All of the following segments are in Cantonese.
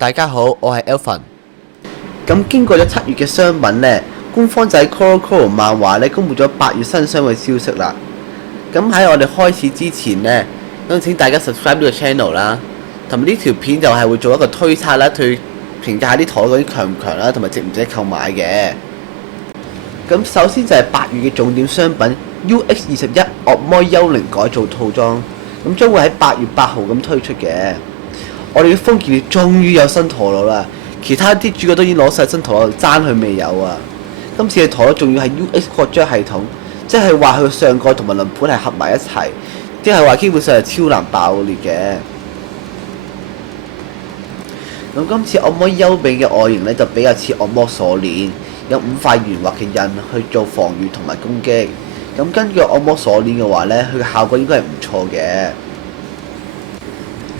大家好，我係 Elvin。咁經過咗7月嘅商品呢，官方就喺 CoroCoro 漫畫呢公布咗8月新商嘅消息啦。咁喺我哋開始之前呢，咁請大家 subscribe 呢個 channel 啦，同埋呢條片就係會做一個推測啦，去評價下啲台嗰啲強唔強啦，同埋值唔值得購買嘅。咁首先就係8月嘅重點商品 UX21 惡魔幽靈改造套裝，咁將會喺8月8號咁推出嘅。我哋嘅豐儉列終於有新陀螺啦，其他啲主角都已經攞晒新陀螺，爭佢未有啊！今次嘅陀螺仲要係 UX 擴張系統，即係話佢上蓋同埋輪盤係合埋一齊，即係話基本上係超難爆裂嘅。咁今次惡魔幽靈嘅外形呢，就比較似惡魔鎖鏈，有5塊圓滑嘅印去做防禦同埋攻擊。咁根據惡魔鎖鏈嘅話呢，佢嘅效果應該係唔錯嘅。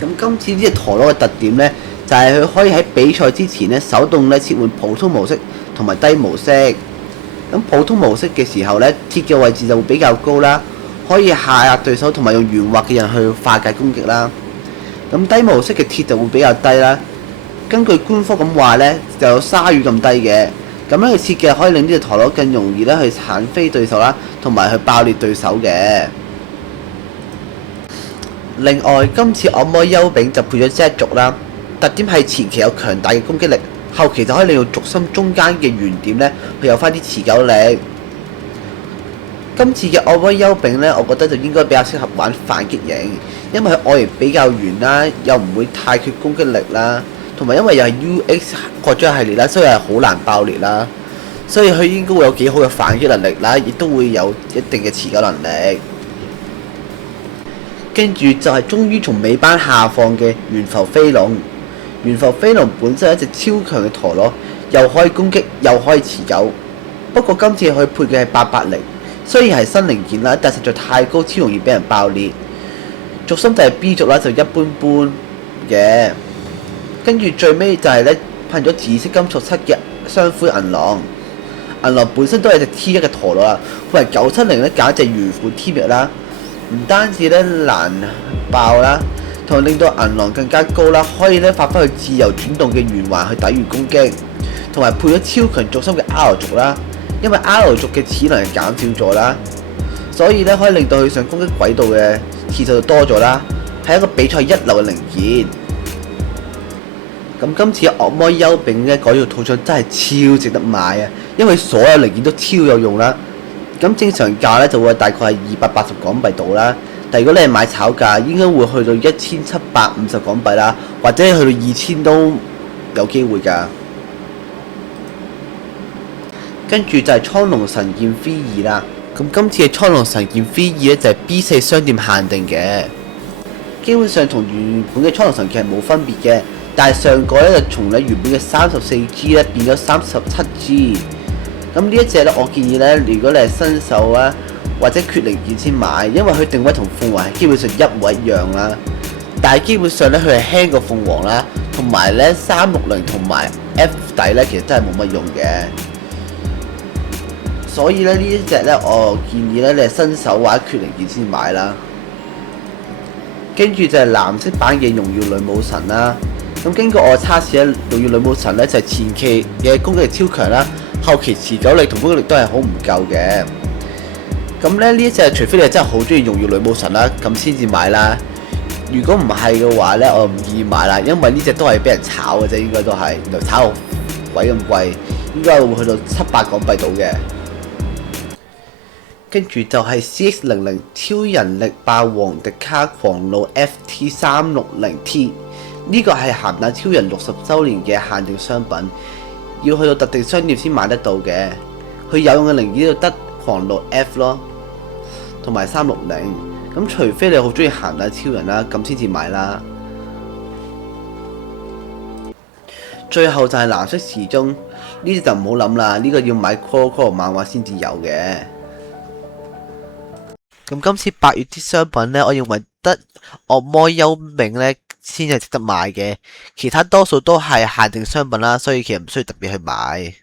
咁今次呢隻陀螺嘅特點呢，就係佢可以喺比賽之前呢手動呢切換普通模式同埋低模式。咁普通模式嘅時候呢，鐵嘅位置就會比較高啦，可以下壓對手同埋用圓滑嘅人去化解攻擊啦。咁低模式嘅鐵就會比較低啦。根據官方咁話呢，就有鯊魚咁低嘅。咁樣嘅設計可以令呢隻陀螺更容易咧去鏟飛對手啦，同埋去爆裂對手嘅。另外，今次惡魔幽靈就配咗 Z 軸啦，特點係前期有強大嘅攻擊力，後期就可以利用軸心中間嘅圓點咧，去有翻啲持久力。今次嘅惡魔幽靈咧，我覺得就應該比較適合玩反擊型，因為佢外形比較圓啦，又唔會太缺攻擊力啦，同埋因為又係 UX 擴張系列啦，所以係好難爆裂啦，所以佢應該會有幾好嘅反擊能力啦，亦都會有一定嘅持久能力。跟住就係終於從尾班下放嘅懸浮飛龍。懸浮飛龍本身係一隻超強嘅陀螺，又可以攻擊又可以持久。不過今次佢配嘅係880，雖然係新零件啦，但實在太高，超容易俾人爆裂。軸心就係 B 軸啦，就一般般嘅。跟住最尾就係咧噴咗紫色金屬漆嘅雙灰銀狼。銀狼本身都係隻 T1 嘅陀螺啦，佢係970咧揀隻原款 T1 啦。唔單止咧難爆啦，同埋令到銀狼更加高啦，可以咧發揮佢自由轉動嘅圓環去抵禦攻擊，同埋配咗超強軸心嘅 R 軸啦，因為 R 軸嘅齒能係減少咗啦，所以咧可以令到佢上攻擊軌道嘅次數就多咗啦，係一個比賽一流嘅零件。咁今次惡魔幽靈咧改造套裝真係超值得買啊，因為所有零件都超有用啦。咁正常價咧就會大概係280港幣到啦，但如果你係買炒價，應該會去到1750港幣啦，或者去到2000都有機會㗎。跟住就係蒼龍神劍 V2 啦，咁今次嘅蒼龍神劍 V2 咧就係 B4 商店限定嘅，基本上同原本嘅蒼龍神劍係冇分別嘅，但係上個咧就從你原本嘅34G 咧變咗 37G。咁呢一隻咧，我建議咧，如果你係新手啊，或者缺零件先買，因為佢定位同鳳凰係基本上一模一樣啦。但係基本上咧，佢係輕過鳳凰啦，同埋咧360同埋 F 底咧，其實真係冇乜用嘅。所以咧呢一隻咧，我建議咧你係新手或者缺零件先買啦。跟住就係藍色版嘅榮耀女武神啦。咁經過我測試咧，榮耀女武神咧就係前期嘅攻擊力超強啦。後期持久力同攻擊力都係好唔夠嘅，咁咧呢一隻除非你真係好中意榮耀女武神啦，咁先至買啦。如果唔係嘅話咧，我唔建議買啦，因為呢隻都係俾人炒嘅啫，應該都係，原來炒到鬼咁貴，應該會去到700港幣到嘅。跟住就係 CX00 超人力霸王迪卡狂怒 FT360T， 呢個係鹹蛋超人60週年嘅限定商品。要去到特定商店先買得到嘅，佢有用嘅零件就得狂怒 F 咯，同埋360。咁除非你好中意鹹蛋超人啦，咁先至買啦。最後就係藍色時鐘，呢啲就唔好諗啦，呢個要買 CoroCoro 漫畫先至有嘅。咁今次8月啲商品呢，我認為得惡魔幽靈呢先係值得買嘅，其他多數都係限定商品啦，所以其實唔需要特別去買。